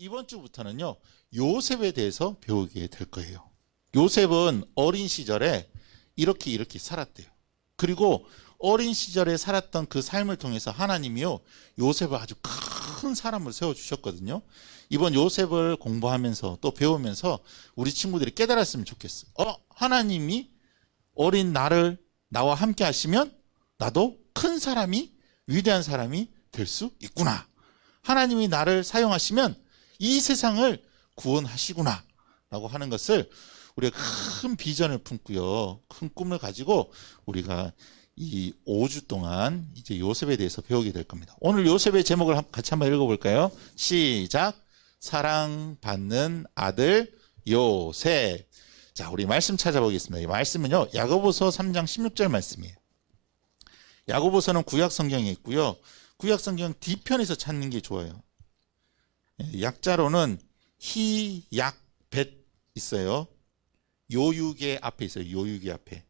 이번 주부터는요, 요셉에 대해서 배우게 될 거예요. 요셉은 어린 시절에 이렇게 살았대요. 그리고 어린 시절에 살았던 그 삶을 통해서 하나님이요, 요셉을 아주 큰 사람을 세워주셨거든요. 이번 요셉을 공부하면서 또 배우면서 우리 친구들이 깨달았으면 좋겠어. 하나님이 어린 나를 나와 함께 하시면 나도 큰 사람이, 위대한 사람이 될 수 있구나. 하나님이 나를 사용하시면 이 세상을 구원하시구나 라고 하는 것을 우리가 큰 비전을 품고요, 큰 꿈을 가지고 우리가 이 5주 동안 이제 요셉에 대해서 배우게 될 겁니다. 오늘 요셉의 제목을 같이 한번 읽어볼까요? 시작. 사랑받는 아들 요셉. 자, 우리 말씀 찾아보겠습니다. 이 말씀은요, 야고보서 3장 16절 말씀이에요. 야고보서는 구약 성경에 있고요, 구약 성경 뒤편에서 찾는 게 좋아요. 약자로는 히약벳 있어요. 요육의 앞에 있어요. 요육의 앞에.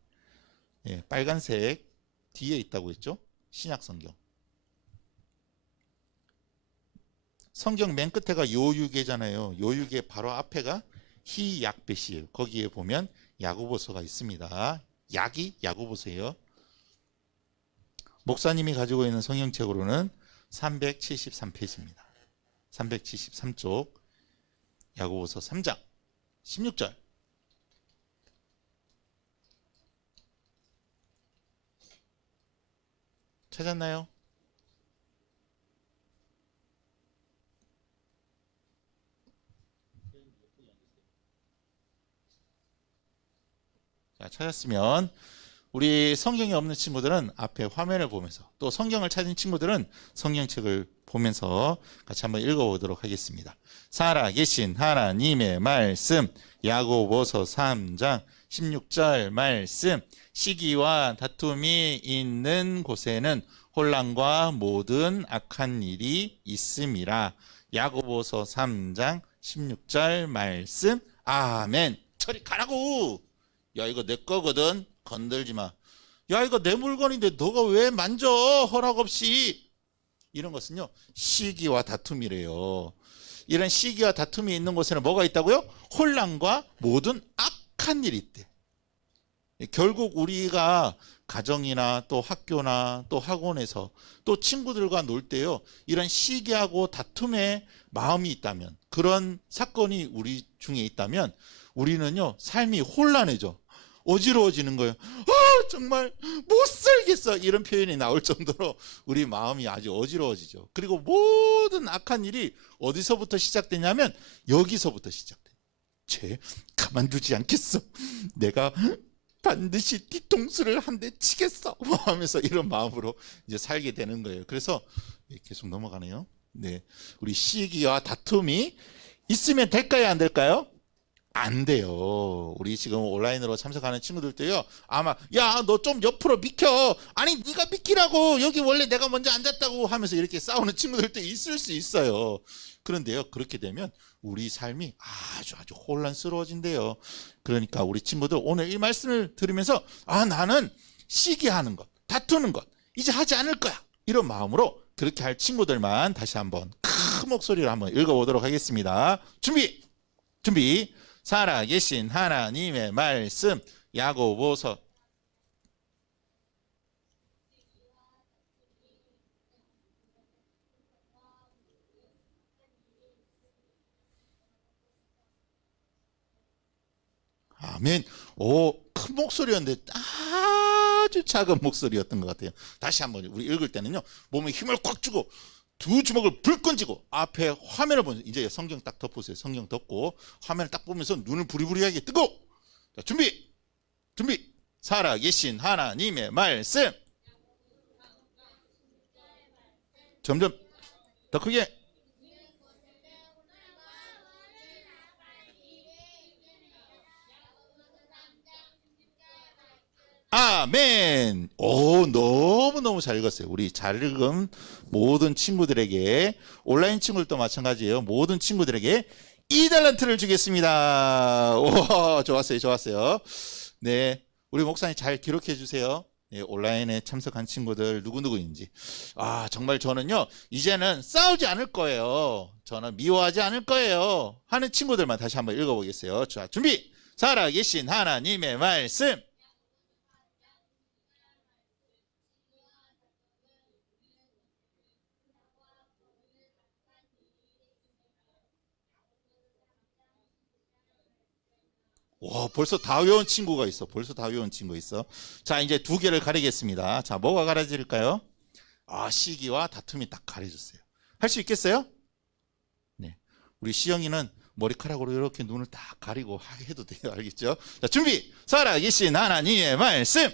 빨간색 뒤에 있다고 했죠. 신약 성경. 성경 맨 끝에가 요육의잖아요. 요육의 바로 앞에가 히약벳이에요. 거기에 보면 야고보서가 있습니다. 약이 야고보서예요. 목사님이 가지고 있는 성경책으로는 373페이지입니다. 373쪽 야고보서 3장 16절. 찾았나요? 자, 찾았으면 우리 성경이 없는 친구들은 앞에 화면을 보면서, 또 성경을 찾은 친구들은 성경책을 보면서 같이 한번 읽어보도록 하겠습니다. 살아계신 하나님의 말씀, 야고보서 3장 16절 말씀. 시기와 다툼이 있는 곳에는 혼란과 모든 악한 일이 있음이라. 야고보서 3장 16절 말씀. 아멘. 저리 가라고. 야, 이거 내 거거든. 건들지 마. 야, 이거 내 물건인데 너가 왜 만져? 허락 없이. 이런 것은요, 시기와 다툼이래요. 이런 시기와 다툼이 있는 곳에는 뭐가 있다고요? 혼란과 모든 악한 일이 있대. 결국 우리가 가정이나 또 학교나 또 학원에서 또 친구들과 놀 때요, 이런 시기하고 다툼의 마음이 있다면, 그런 사건이 우리 중에 있다면 우리는요, 삶이 혼란해져. 어지러워지는 거예요. 정말 못 살겠어. 이런 표현이 나올 정도로 우리 마음이 아주 어지러워지죠. 그리고 모든 악한 일이 어디서부터 시작되냐면 여기서부터 시작돼. 쟤 가만두지 않겠어. 내가 반드시 뒤통수를 한 대 치겠어. 하면서 이런 마음으로 이제 살게 되는 거예요. 그래서 계속 넘어가네요. 네, 우리 시기와 다툼이 있으면 될까요? 안 될까요? 안 돼요. 우리 지금 온라인으로 참석하는 친구들도요, 아마 야, 너 좀 옆으로 비켜. 아니, 네가 비키라고. 여기 원래 내가 먼저 앉았다고 하면서 이렇게 싸우는 친구들도 있을 수 있어요. 그런데요, 그렇게 되면 우리 삶이 아주 혼란스러워진대요. 그러니까 우리 친구들 오늘 이 말씀을 들으면서 나는 시기하는 것, 다투는 것 이제 하지 않을 거야. 이런 마음으로 그렇게 할 친구들만 다시 한번 큰 목소리로 한번 읽어보도록 하겠습니다. 준비. 살아계신 하나님의 말씀, 야고보서. 아멘. 큰 목소리였는데 아주 작은 목소리였던 것 같아요. 다시 한번 우리 읽을 때는요, 몸에 힘을 꽉 주고 두 주먹을 불끈 쥐고 앞에 화면을 보면서, 이제 성경 딱 덮으세요. 성경 덮고 화면을 딱 보면서 눈을 부리부리하게 뜨고. 자, 준비. 살아계신 하나님의 말씀. 점점 더 크게. 아멘. 너무너무 잘 읽었어요. 우리 잘 읽은 모든 친구들에게, 온라인 친구들도 마찬가지예요. 모든 친구들에게 2달란트를 주겠습니다. 좋았어요. 네, 우리 목사님 잘 기록해 주세요. 예, 온라인에 참석한 친구들 누구누구인지. 아, 정말 저는요, 이제는 싸우지 않을 거예요. 저는 미워하지 않을 거예요. 하는 친구들만 다시 한번 읽어보겠어요. 자, 준비! 살아계신 하나님의 말씀. 와, 벌써 다 외운 친구가 있어. 벌써 다 외운 친구 있어. 자, 이제 두 개를 가리겠습니다. 자, 뭐가 가려질까요? 아, 시기와 다툼이 딱 가려졌어요. 할 수 있겠어요? 네. 우리 시영이는 머리카락으로 이렇게 눈을 딱 가리고 해도 돼요. 알겠죠? 자, 준비! 살아계신 하나님의 말씀.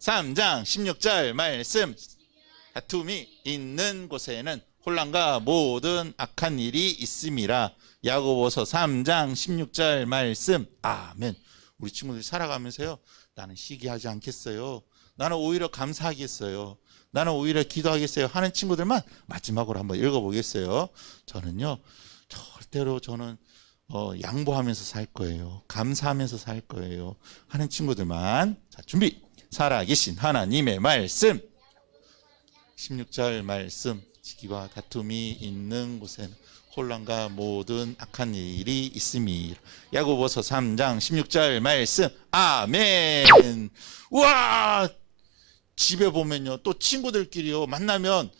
3장 16절 말씀. 다툼이 있는 곳에는 혼란과 모든 악한 일이 있음이라. 야고보서 3장 16절 말씀. 아멘. 우리 친구들이 살아가면서요, 나는 시기하지 않겠어요. 나는 오히려 감사하겠어요. 나는 오히려 기도하겠어요 하는 친구들만 마지막으로 한번 읽어보겠어요. 저는요, 절대로 저는 양보하면서 살 거예요. 감사하면서 살 거예요 하는 친구들만. 자, 준비! 살아계신 하나님의 말씀. 16절 말씀. 시기와 다툼이 있는 곳에는 혼란과 모든 악한 일이 있음이. 야고보서 3장 16절 말씀. 아멘. 우와, 집에 보면요, 또 친구들끼리요 만나면,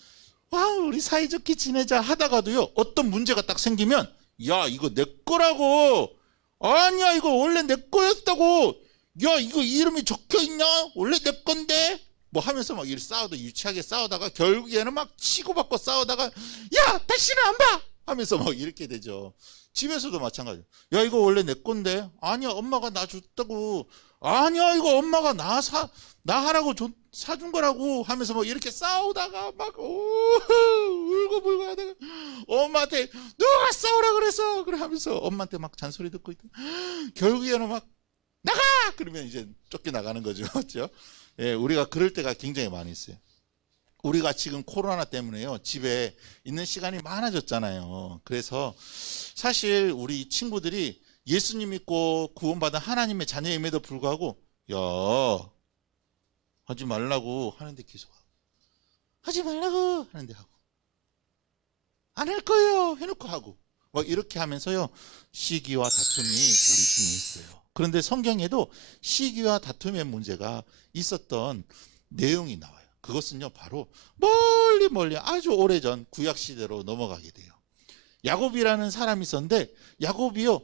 와, 우리 사이좋게 지내자 하다가도요, 어떤 문제가 딱 생기면, 야, 이거 내 거라고. 아니야, 이거 원래 내 거였다고. 야, 이거 이름이 적혀있냐? 원래 내 건데. 뭐 하면서 막 이렇게 싸우다, 유치하게 싸우다가 결국에는 막 치고받고 싸우다가, 야, 다시는 안 봐 하면서 막 이렇게 되죠. 집에서도 마찬가지예요. 야, 이거 원래 내 건데. 아니야, 엄마가 나 줬다고. 아니야, 이거 엄마가 나 하라고 사준 거라고 하면서 막 이렇게 싸우다가 막 울고불고 하다가 엄마한테 누가 싸우라 그래서 그래 하면서 엄마한테 막 잔소리 듣고 있다. 결국에는 막 나가! 그러면 이제 쫓겨나가는 거죠. 그렇죠? 예, 우리가 그럴 때가 굉장히 많이 있어요. 우리가 지금 코로나 때문에요, 집에 있는 시간이 많아졌잖아요. 그래서 사실 우리 친구들이 예수님 믿고 구원받은 하나님의 자녀임에도 불구하고, 야, 하지 말라고 하는데 계속 하고, 하지 말라고 하는데 하고, 안 할 거예요 해놓고 하고, 막 이렇게 하면서요, 시기와 다툼이 우리 중에 있어요. 그런데 성경에도 시기와 다툼의 문제가 있었던 내용이 나와요. 그것은요, 바로 멀리 아주 오래전 구약시대로 넘어가게 돼요. 야곱이라는 사람이 있었는데, 야곱이요,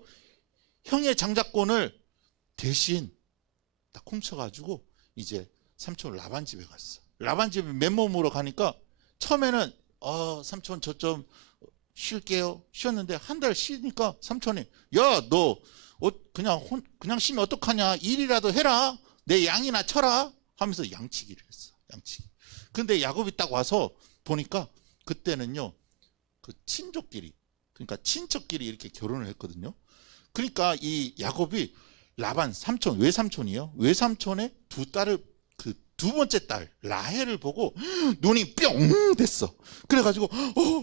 형의 장자권을 대신 딱 훔쳐가지고 이제 삼촌 라반 집에 갔어. 라반 집에 맨몸으로 가니까 처음에는 삼촌 저 좀 쉴게요 쉬었는데, 한 달 쉬니까 삼촌이, 야, 너 그냥 쉬면 어떡하냐, 일이라도 해라, 내 양이나 쳐라 하면서 양치기를 했어. 양치기. 근데 야곱이 딱 와서 보니까 그때는요, 그 친족끼리, 그러니까 친척끼리 이렇게 결혼을 했거든요. 그러니까 이 야곱이 라반 삼촌, 외삼촌이요, 외삼촌의 두 딸을, 그 두 번째 딸 라헬을 보고 눈이 뿅 됐어. 그래가지고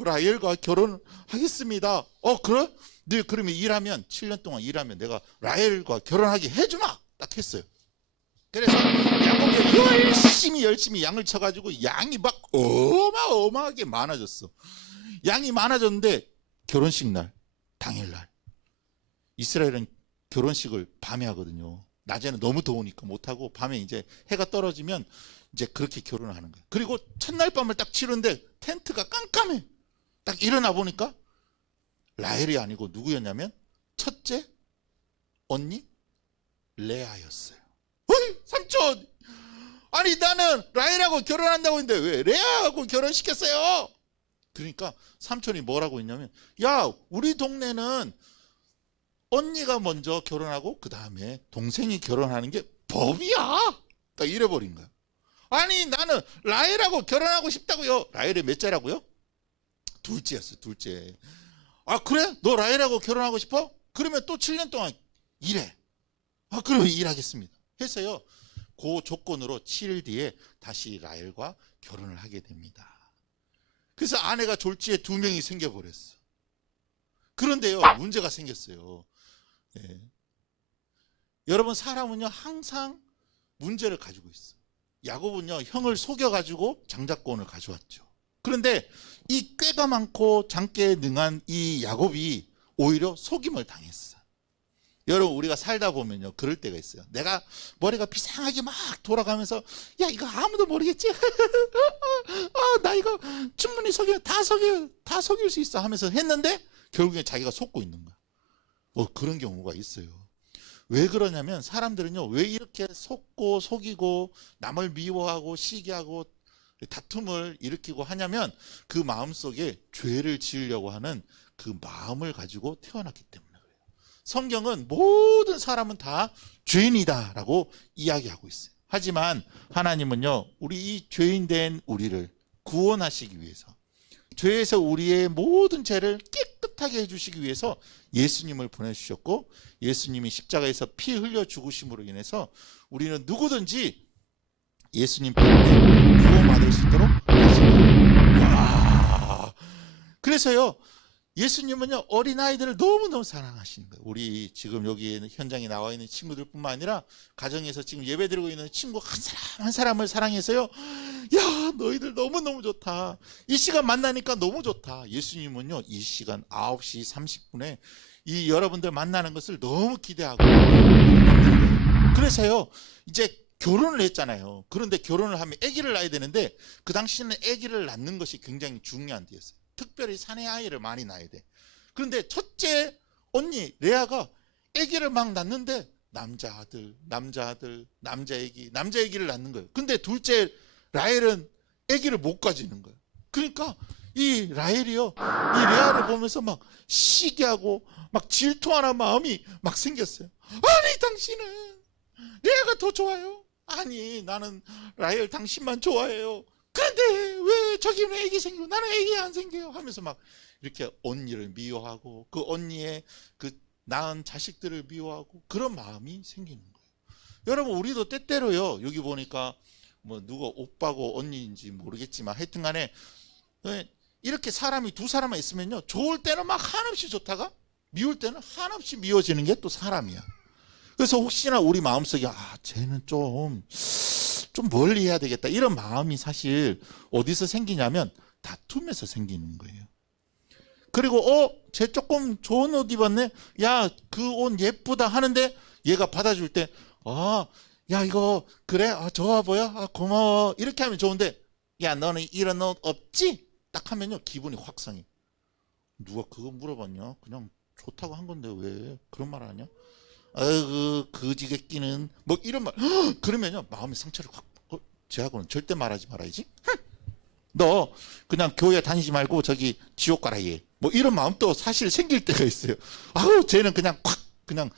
라헬과 결혼하겠습니다. 그래? 네, 그러면 일하면 7년 동안 일하면 내가 라헬과 결혼하게 해주마. 딱 했어요. 그래서 야곱이 열심히 양을 쳐가지고 양이 막 어마어마하게 많아졌어. 양이 많아졌는데 결혼식 날, 당일날, 이스라엘은 결혼식을 밤에 하거든요. 낮에는 너무 더우니까 못하고, 밤에 이제 해가 떨어지면 이제 그렇게 결혼을 하는 거예요. 그리고 첫날 밤을 딱 치는데 텐트가 깜깜해. 딱 일어나 보니까 라헬이 아니고 누구였냐면 첫째 언니 레아였어요. 어이, 삼촌! 아니, 나는 라헬하고 결혼한다고 했는데 왜 레아하고 결혼시켰어요? 그러니까 삼촌이 뭐라고 했냐면, 야, 우리 동네는 언니가 먼저 결혼하고 그 다음에 동생이 결혼하는 게 법이야. 딱 이래버린 거야. 아니, 나는 라헬하고 결혼하고 싶다고요. 라헬이 몇 째라고요? 둘째였어, 둘째. 아, 그래? 너 라헬하고 결혼하고 싶어? 그러면 또 7년 동안 일해. 그러면 일하겠습니다 해서요, 그 조건으로 7일 뒤에 다시 라헬과 결혼을 하게 됩니다. 그래서 아내가 졸지에 2명이 생겨버렸어. 그런데요, 문제가 생겼어요. 예. 여러분, 사람은요 항상 문제를 가지고 있어. 야곱은요 형을 속여가지고 장자권을 가져왔죠. 그런데 이 꾀가 많고 장깨에 능한 이 야곱이 오히려 속임을 당했어. 여러분 우리가 살다 보면요 그럴 때가 있어요. 내가 머리가 비상하게 막 돌아가면서 야 이거 아무도 모르겠지? 나 이거 충분히 다 속일 수 있어 하면서 했는데 결국에 자기가 속고 있는 거야. 그런 경우가 있어요. 왜 그러냐면 사람들은요 왜 이렇게 속고 속이고 남을 미워하고 시기하고 다툼을 일으키고 하냐면 그 마음속에 죄를 지으려고 하는 그 마음을 가지고 태어났기 때문에 그래요. 성경은 모든 사람은 다 죄인이다라고 이야기하고 있어요. 하지만 하나님은요 우리 이 죄인 된 우리를 구원하시기 위해서 죄에서 우리의 모든 죄를 깨끗하게 해주시기 위해서 예수님을 보내주셨고 예수님이 십자가에서 피 흘려 죽으심으로 인해서 우리는 누구든지 예수님 때문에 구원받을 수 있도록 하십니다. 그래서요 예수님은요 어린아이들을 너무너무 사랑하시는 거예요. 우리 지금 여기 현장에 나와 있는 친구들 뿐만 아니라 가정에서 지금 예배 드리고 있는 친구 한 사람 한 사람을 사랑해서요 야 너희들 너무너무 좋다, 이 시간 만나니까 너무 좋다. 예수님은요 이 시간 9시 30분에 이 여러분들 만나는 것을 너무 기대하고 그래서요 이제 결혼을 했잖아요. 그런데 결혼을 하면 아기를 낳아야 되는데 그 당시에는 아기를 낳는 것이 굉장히 중요한 때였어요. 특별히 사내 아이를 많이 낳아야 돼. 그런데 첫째 언니 레아가 아기를 막 낳는데 남자 아기를 낳는 거예요. 근데 둘째 라헬은 아기를 못 가지는 거예요. 그러니까 이 라헬이요 이 레아를 보면서 막 시기하고 막 질투하는 마음이 막 생겼어요. 아니 당신은 레아가 더 좋아요. 아니 나는 라헬 당신만 좋아해요. 그런데 왜 저기는 애기 생기고 나는 애기 안 생겨요 하면서 막 이렇게 언니를 미워하고 그 언니의 그 낳은 자식들을 미워하고 그런 마음이 생기는 거예요. 여러분 우리도 때때로요 여기 보니까 뭐 누가 오빠고 언니인지 모르겠지만 하여튼간에 이렇게 사람이 두 사람만 있으면요 좋을 때는 막 한없이 좋다가 미울 때는 한없이 미워지는 게 또 사람이야. 그래서 혹시나 우리 마음속에 쟤는 좀 멀리 해야 되겠다 이런 마음이 사실 어디서 생기냐면 다툼에서 생기는 거예요. 그리고 쟤 조금 좋은 옷 입었네, 야 그 옷 예쁘다 하는데 얘가 받아줄 때 야 이거 그래 좋아 보여 고마워 이렇게 하면 좋은데 야 너는 이런 옷 없지 딱 하면요 기분이 확 상해. 누가 그거 물어봤냐, 그냥 좋다고 한 건데 왜 그런 말 하냐, 아이고 그지게 끼는 뭐 이런 말 그러면요 마음의 상처를 확 쟤하고는 절대 말하지 말아야지. 너 그냥 교회 다니지 말고 저기 지옥 가라 얘. 뭐 이런 마음도 사실 생길 때가 있어요. 아우 쟤는 그냥 콱 그냥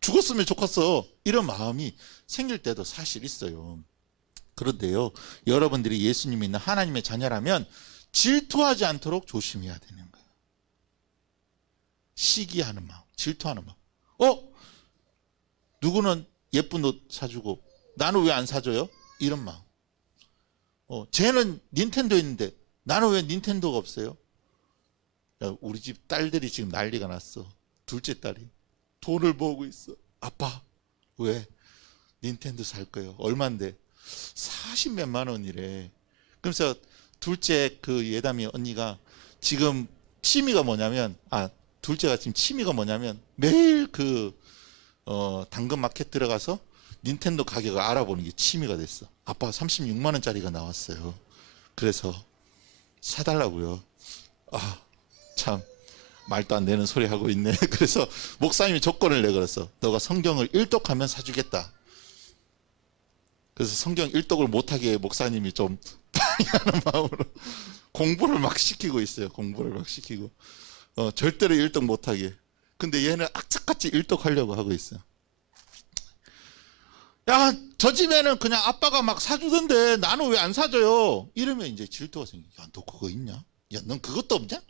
죽었으면 좋겠어 이런 마음이 생길 때도 사실 있어요. 그런데요 여러분들이 예수님 믿는 하나님의 자녀라면 질투하지 않도록 조심해야 되는 거예요. 시기하는 마음, 질투하는 마음. 누구는 예쁜 옷 사주고 나는 왜 안 사줘요? 이런 마음. 쟤는 닌텐도 있는데 나는 왜 닌텐도가 없어요? 야, 우리 집 딸들이 지금 난리가 났어. 둘째 딸이 돈을 모으고 있어. 아빠 왜? 닌텐도 살 거예요. 얼만데? 40 몇만 원이래. 그래서 둘째 그 예담이 언니가 지금 취미가 뭐냐면 둘째가 지금 취미가 뭐냐면 매일 당근마켓 들어가서 닌텐도 가격을 알아보는 게 취미가 됐어. 아빠 36만 원짜리가 나왔어요. 그래서 사달라고요. 참 말도 안 되는 소리 하고 있네. 그래서 목사님이 조건을 내걸었어. 너가 성경을 일독하면 사주겠다. 그래서 성경 일독을 못하게 목사님이 좀 방해하는 마음으로 공부를 막 시키고 있어요. 공부를 막 시키고 절대로 일독 못하게. 근데 얘는 악착같이 일독하려고 하고 있어요. 야, 저 집에는 그냥 아빠가 막 사주던데 나는 왜 안 사줘요? 이러면 이제 질투가 생겨. 야, 너 그거 있냐? 야, 넌 그것도 없냐?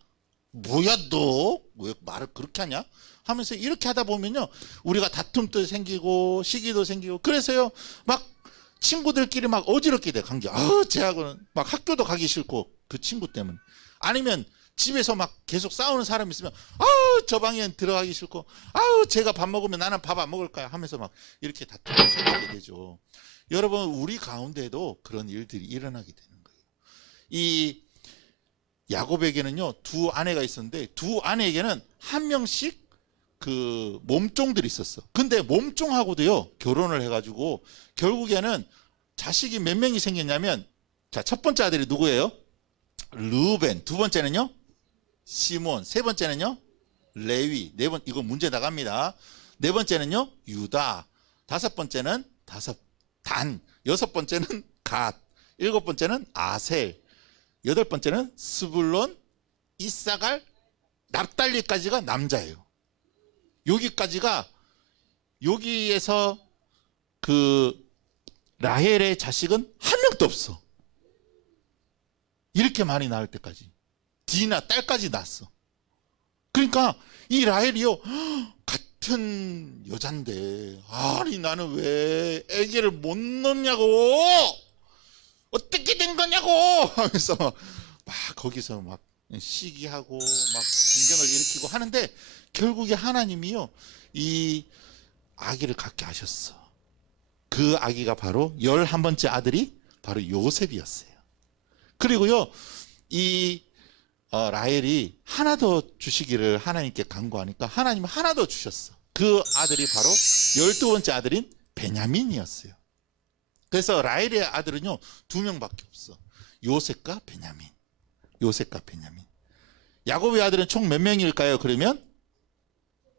뭐야, 너? 왜 말을 그렇게 하냐? 하면서 이렇게 하다 보면요. 우리가 다툼도 생기고, 시기도 생기고, 그래서요, 막 친구들끼리 막 어지럽게 돼, 관계. 쟤하고는 막 학교도 가기 싫고, 그 친구 때문에. 아니면 집에서 막 계속 싸우는 사람이 있으면 아우 저 방에 들어가기 싫고 아우 제가 밥 먹으면 나는 밥 안 먹을 거야 하면서 막 이렇게 다툼이 생기게 되죠. 여러분 우리 가운데도 그런 일들이 일어나게 되는 거예요. 이 야곱에게는요 두 아내가 있었는데 두 아내에게는 한 명씩 그 몸종들이 있었어. 근데 몸종하고도요 결혼을 해가지고 결국에는 자식이 몇 명이 생겼냐면 자, 첫 번째 아들이 누구예요? 르우벤. 두 번째는요? 시몬. 세 번째는요? 레위. 이거 문제 나갑니다. 네 번째는요? 유다. 다섯 번째는 단. 여섯 번째는 갓. 일곱 번째는 아셀. 여덟 번째는 스불론, 이사갈, 납달리까지가 남자예요. 여기까지가 여기에서 그 라헬의 자식은 한 명도 없어. 이렇게 많이 낳을 때까지. 디나 딸까지 낳았어. 그러니까 이 라헬이요 같은 여잔데 아니 나는 왜 아기를 못 낳냐고 어떻게 된 거냐고 하면서 막 거기서 막 시기하고 막 분쟁을 일으키고 하는데 결국에 하나님이요 이 아기를 갖게 하셨어. 그 아기가 바로 11번째 아들이 바로 요셉이었어요. 그리고요 이 라헬이 하나 더 주시기를 하나님께 간구하니까 하나님은 하나 더 주셨어. 그 아들이 바로 12번째 아들인 베냐민이었어요. 그래서 라헬의 아들은요 2명밖에 없어. 요셉과 베냐민. 요셉과 베냐민. 야곱의 아들은 총 몇 명일까요? 그러면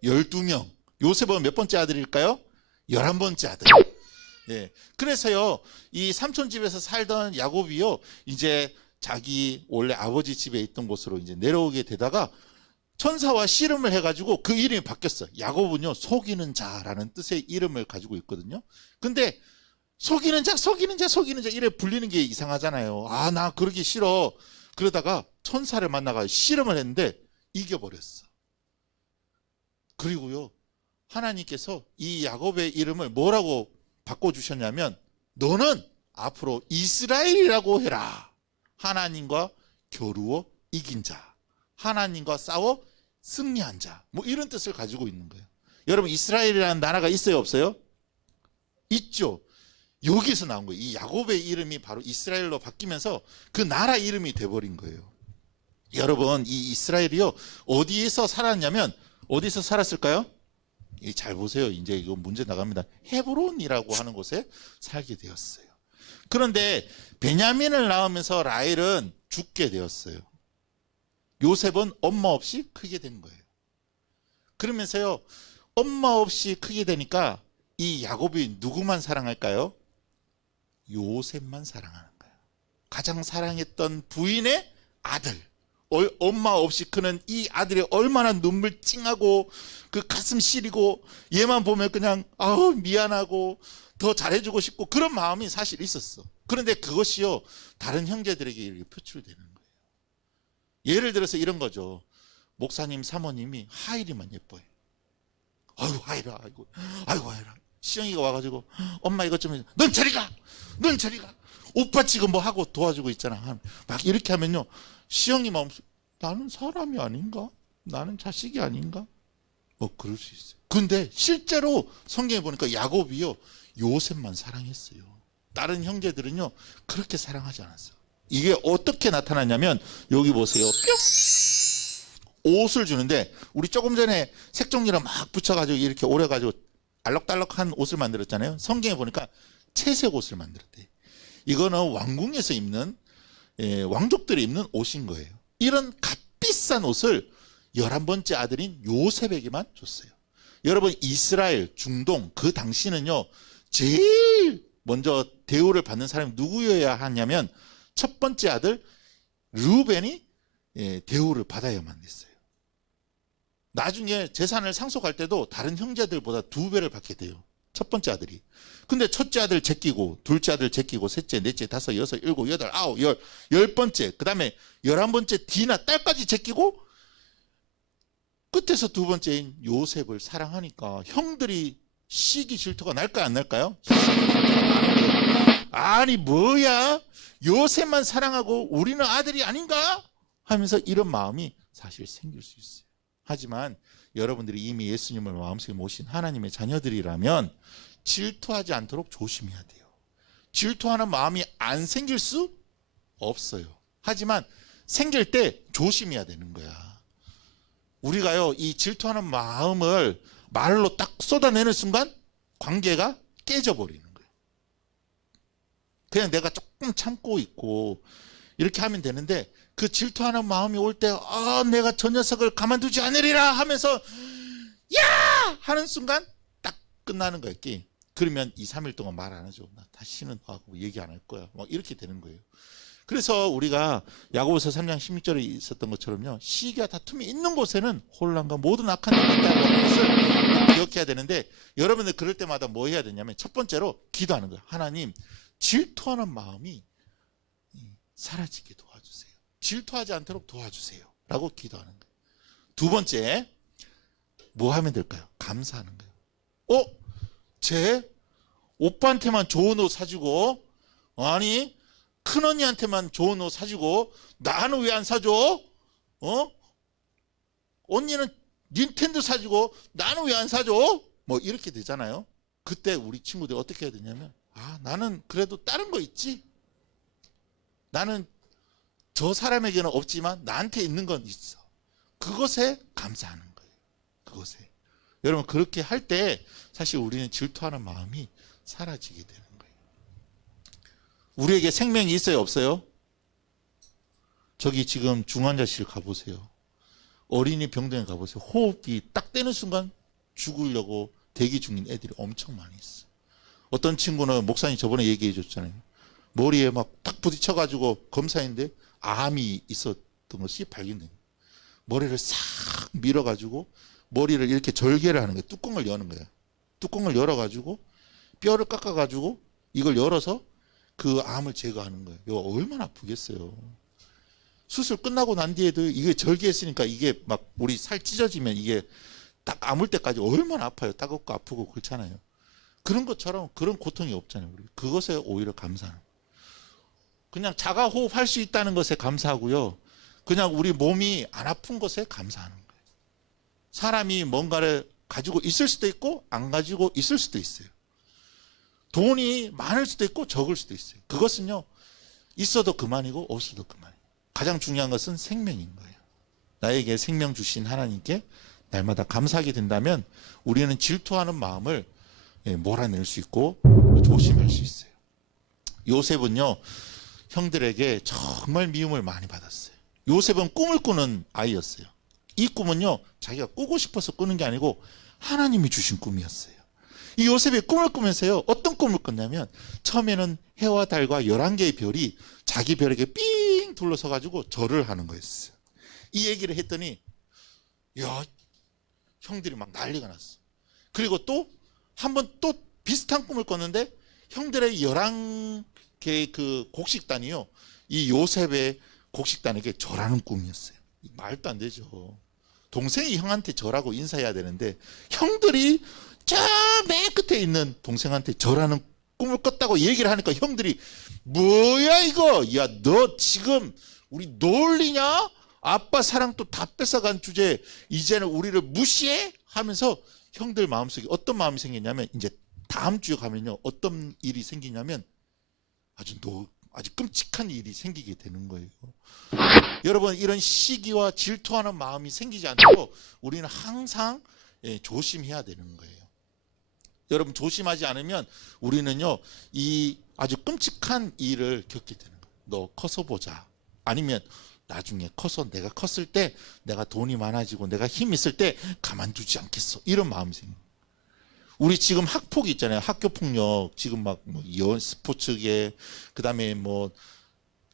12명. 요셉은 몇 번째 아들일까요? 11번째 아들. 예. 그래서요, 이 삼촌 집에서 살던 야곱이요, 이제 자기 원래 아버지 집에 있던 곳으로 이제 내려오게 되다가 천사와 씨름을 해가지고 그 이름이 바뀌었어요. 야곱은요, 속이는 자라는 뜻의 이름을 가지고 있거든요. 근데 속이는 자, 속이는 자, 속이는 자 이래 불리는 게 이상하잖아요. 아, 나 그러기 싫어. 그러다가 천사를 만나가 씨름을 했는데 이겨버렸어. 그리고요, 하나님께서 이 야곱의 이름을 뭐라고 바꿔주셨냐면 너는 앞으로 이스라엘이라고 해라. 하나님과 겨루어 이긴 자, 하나님과 싸워 승리한 자, 뭐 이런 뜻을 가지고 있는 거예요. 여러분 이스라엘이라는 나라가 있어요 없어요? 있죠. 여기서 나온 거예요. 이 야곱의 이름이 바로 이스라엘로 바뀌면서 그 나라 이름이 돼버린 거예요. 여러분 이 이스라엘이요 어디에서 살았냐면 어디서 살았을까요? 잘 보세요. 이제 이거 문제 나갑니다. 헤브론이라고 하는 곳에 살게 되었어요. 그런데 베냐민을 낳으면서 라헬은 죽게 되었어요. 요셉은 엄마 없이 크게 된 거예요. 그러면서요 엄마 없이 크게 되니까 이 야곱이 누구만 사랑할까요? 요셉만 사랑하는 거예요. 가장 사랑했던 부인의 아들. 엄마 없이 크는 이 아들이 얼마나 눈물 찡하고 그 가슴 시리고 얘만 보면 그냥 아우 미안하고 더 잘해주고 싶고 그런 마음이 사실 있었어. 그런데 그것이요 다른 형제들에게 이렇게 표출되는 거예요. 예를 들어서 이런 거죠. 목사님 사모님이 하일이만 예뻐요. 아이고 하일아, 아이고 하일아. 시영이가 와가지고 엄마 이것 좀 해. 넌 저리 가, 넌 저리 가. 오빠 지금 뭐 하고 도와주고 있잖아. 막 이렇게 하면요. 시영이 마음속 나는 사람이 아닌가? 나는 자식이 아닌가? 그럴 수 있어요. 근데 실제로 성경에 보니까 야곱이요 요셉만 사랑했어요. 다른 형제들은요 그렇게 사랑하지 않았어요. 이게 어떻게 나타났냐면 여기 보세요. 뿅! 옷을 주는데 우리 조금 전에 색종이를 막 붙여가지고 이렇게 오려가지고 알록달록한 옷을 만들었잖아요. 성경에 보니까 채색 옷을 만들었대요. 이거는 왕궁에서 입는 왕족들이 입는 옷인 거예요. 이런 값비싼 옷을 11번째 아들인 요셉에게만 줬어요. 여러분 이스라엘, 중동 그 당시는요 제일 먼저 대우를 받는 사람이 누구여야 하냐면 첫 번째 아들 르우벤이 대우를 받아야만 됐어요. 나중에 재산을 상속할 때도 다른 형제들보다 2배를 받게 돼요. 첫 번째 아들이. 근데 첫째 아들 제끼고 둘째 아들 제끼고 셋째, 넷째, 다섯, 여섯, 일곱, 여덟, 아홉, 열 번째, 그 다음에 11번째 디나 딸까지 제끼고 끝에서 2번째인 요셉을 사랑하니까 형들이 시기 질투가 날까요 안 날까요? 아니 뭐야 요셉만 사랑하고 우리는 아들이 아닌가? 하면서 이런 마음이 사실 생길 수 있어요. 하지만 여러분들이 이미 예수님을 마음속에 모신 하나님의 자녀들이라면 질투하지 않도록 조심해야 돼요. 질투하는 마음이 안 생길 수 없어요. 하지만 생길 때 조심해야 되는 거야. 우리가요, 이 질투하는 마음을 말로 딱 쏟아내는 순간 관계가 깨져버리는 거예요. 그냥 내가 조금 참고 있고 이렇게 하면 되는데, 그 질투하는 마음이 올 때 내가 저 녀석을 가만두지 않으리라 하면서 야! 하는 순간 딱 끝나는 거예요. 게임. 그러면 2, 3일 동안 말 안 하죠. 나 다시는 하고 얘기 안 할 거야. 막 이렇게 되는 거예요. 그래서 우리가 야고보서 3장 16절에 있었던 것처럼요, 시기와 다툼이 있는 곳에는 혼란과 모든 악한 일이 있다고 하는 것을 꼭 기억해야 되는데, 여러분들 그럴 때마다 뭐 해야 되냐면 첫 번째로 기도하는 거예요. 하나님, 질투하는 마음이 사라지게 도와주세요. 질투하지 않도록 도와주세요 라고 기도하는 거예요. 두 번째, 뭐 하면 될까요? 감사하는 거예요. 쟤 오빠한테만 좋은 옷 사주고, 아니 큰언니한테만 좋은 옷 사주고 나는 왜 안 사줘? 언니는 닌텐도 사주고 나는 왜 안 사줘? 뭐 이렇게 되잖아요. 그때 우리 친구들이 어떻게 해야 되냐면, 나는 그래도 다른 거 있지. 나는 저 사람에게는 없지만 나한테 있는 건 있어. 그것에 감사하는 거예요. 그것에. 여러분, 그렇게 할 때 사실 우리는 질투하는 마음이 사라지게 되는 거예요. 우리에게 생명이 있어요, 없어요? 저기 지금 중환자실 가보세요. 어린이 병동에 가보세요. 호흡기 딱 떼는 순간 죽으려고 대기 중인 애들이 엄청 많이 있어요. 어떤 친구는 목사님 저번에 얘기해 줬잖아요. 머리에 막 딱 부딪혀가지고 검사인데 암이 있었던 것이 발견된 거예요. 머리를 싹 밀어가지고 머리를 이렇게 절개를 하는 거예요. 뚜껑을 여는 거예요. 뚜껑을 열어가지고 뼈를 깎아가지고 이걸 열어서 그 암을 제거하는 거예요. 이거 얼마나 아프겠어요. 수술 끝나고 난 뒤에도 이게 절개했으니까 이게 막 우리 살 찢어지면 이게 딱 아물 때까지 얼마나 아파요. 따갑고 아프고 그렇잖아요. 그런 것처럼 그런 고통이 없잖아요. 우리 그것에 오히려 감사하는 거예요. 그냥 자가 호흡할 수 있다는 것에 감사하고요. 그냥 우리 몸이 안 아픈 것에 감사하는 거예요. 사람이 뭔가를 가지고 있을 수도 있고 안 가지고 있을 수도 있어요. 돈이 많을 수도 있고 적을 수도 있어요. 그것은요, 있어도 그만이고 없어도 그만이에요. 가장 중요한 것은 생명인 거예요. 나에게 생명 주신 하나님께 날마다 감사하게 된다면 우리는 질투하는 마음을 몰아낼 수 있고 조심할 수 있어요. 요셉은요, 형들에게 정말 미움을 많이 받았어요. 요셉은 꿈을 꾸는 아이였어요. 이 꿈은요, 자기가 꾸고 싶어서 꾸는 게 아니고 하나님이 주신 꿈이었어요. 이 요셉이 꿈을 꾸면서요, 어떤 꿈을 꿨냐면, 처음에는 해와 달과 11개의 별이 자기 별에게 삥 둘러서 가지고 절을 하는 거였어요. 이 얘기를 했더니 야, 형들이 막 난리가 났어. 그리고 또 한 번 또 비슷한 꿈을 꿨는데 형들의 11개의 그 곡식단이요, 이 요셉의 곡식단에게 절하는 꿈이었어요. 말도 안 되죠. 동생이 형한테 절하고 인사해야 되는데 형들이 저 맨 끝에 있는 동생한테 절하는 꿈을 꿨다고 얘기를 하니까 형들이 뭐야 이거, 야 너 지금 우리 놀리냐? 아빠 사랑 또 다 뺏어간 주제에 이제는 우리를 무시해? 하면서 형들 마음속에 어떤 마음이 생겼냐면, 이제 다음 주에 가면요, 어떤 일이 생기냐면 아주 끔찍한 일이 생기게 되는 거예요. 여러분, 이런 시기와 질투하는 마음이 생기지 않도록 우리는 항상 조심해야 되는 거예요. 여러분, 조심하지 않으면 우리는요, 이 아주 끔찍한 일을 겪게 되는 거예요. 너 커서 보자. 아니면 나중에 커서 내가 컸을 때, 내가 돈이 많아지고 내가 힘 있을 때 가만두지 않겠어. 이런 마음이 생겨요. 우리 지금 학폭이 있잖아요. 학교 폭력. 지금 막 스포츠계, 그다음에 뭐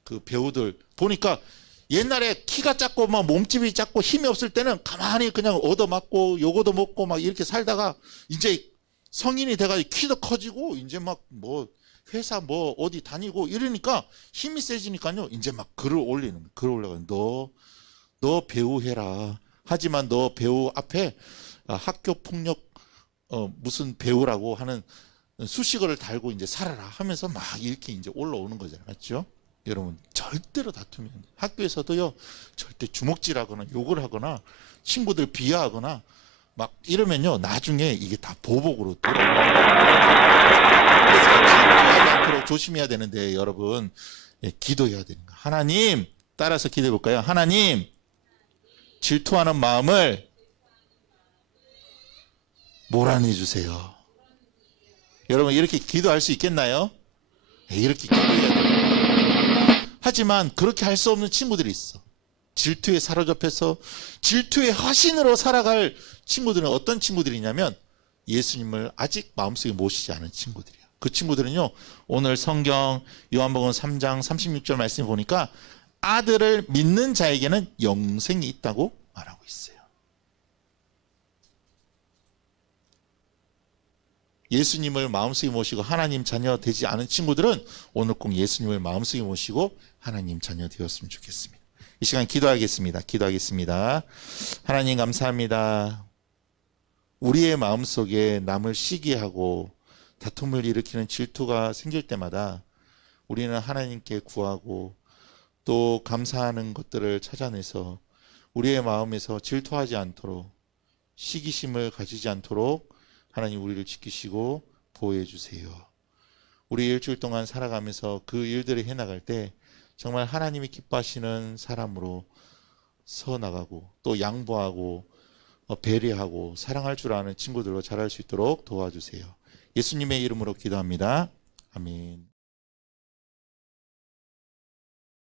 그 배우들 보니까 옛날에 키가 작고 막 몸집이 작고 힘이 없을 때는 가만히 그냥 얻어맞고 요거도 먹고 막 이렇게 살다가 이제 성인이 돼가지고 키도 커지고 이제 막 뭐 회사 뭐 어디 다니고 이러니까 힘이 세지니까요, 이제 막 글을 올리는, 글 올려가지고 너 배우 해라. 하지만 너 배우 앞에 학교 폭력 무슨 배우라고 하는 수식어를 달고 이제 살아라 하면서 막 이렇게 이제 올라오는 거잖아요. 맞죠? 여러분 절대로 다투면 안 돼요. 학교에서도요 절대 주먹질하거나 욕을 하거나 친구들 비하하거나 막 이러면요 나중에 이게 다 보복으로 돌아와요. 그래서 질투하지 않도록 조심해야 되는데 여러분 기도해야 되는 거. 하나님 따라서 기도해 볼까요? 하나님 질투하는 마음을 몰아내 주세요. 여러분 이렇게 기도할 수 있겠나요? 이렇게 기도해야 돼요. 하지만 그렇게 할 수 없는 친구들이 있어. 질투에 사로잡혀서 질투의 화신으로 살아갈 친구들은 어떤 친구들이냐면 예수님을 아직 마음속에 모시지 않은 친구들이에요. 그 친구들은요 오늘 성경 요한복음 3장 36절 말씀 보니까 아들을 믿는 자에게는 영생이 있다고 말하고 있어요. 예수님을 마음속에 모시고 하나님 자녀 되지 않은 친구들은 오늘 꼭 예수님을 마음속에 모시고 하나님 자녀 되었으면 좋겠습니다. 이 시간 기도하겠습니다. 하나님 감사합니다. 우리의 마음속에 남을 시기하고 다툼을 일으키는 질투가 생길 때마다 우리는 하나님께 구하고 또 감사하는 것들을 찾아내서 우리의 마음에서 질투하지 않도록 시기심을 가지지 않도록 하나님 우리를 지키시고 보호해 주세요. 우리 일주일 동안 살아가면서 그 일들을 해나갈 때 정말 하나님이 기뻐하시는 사람으로 서나가고 또 양보하고 배려하고 사랑할 줄 아는 친구들로 자랄 수 있도록 도와주세요. 예수님의 이름으로 기도합니다. 아멘.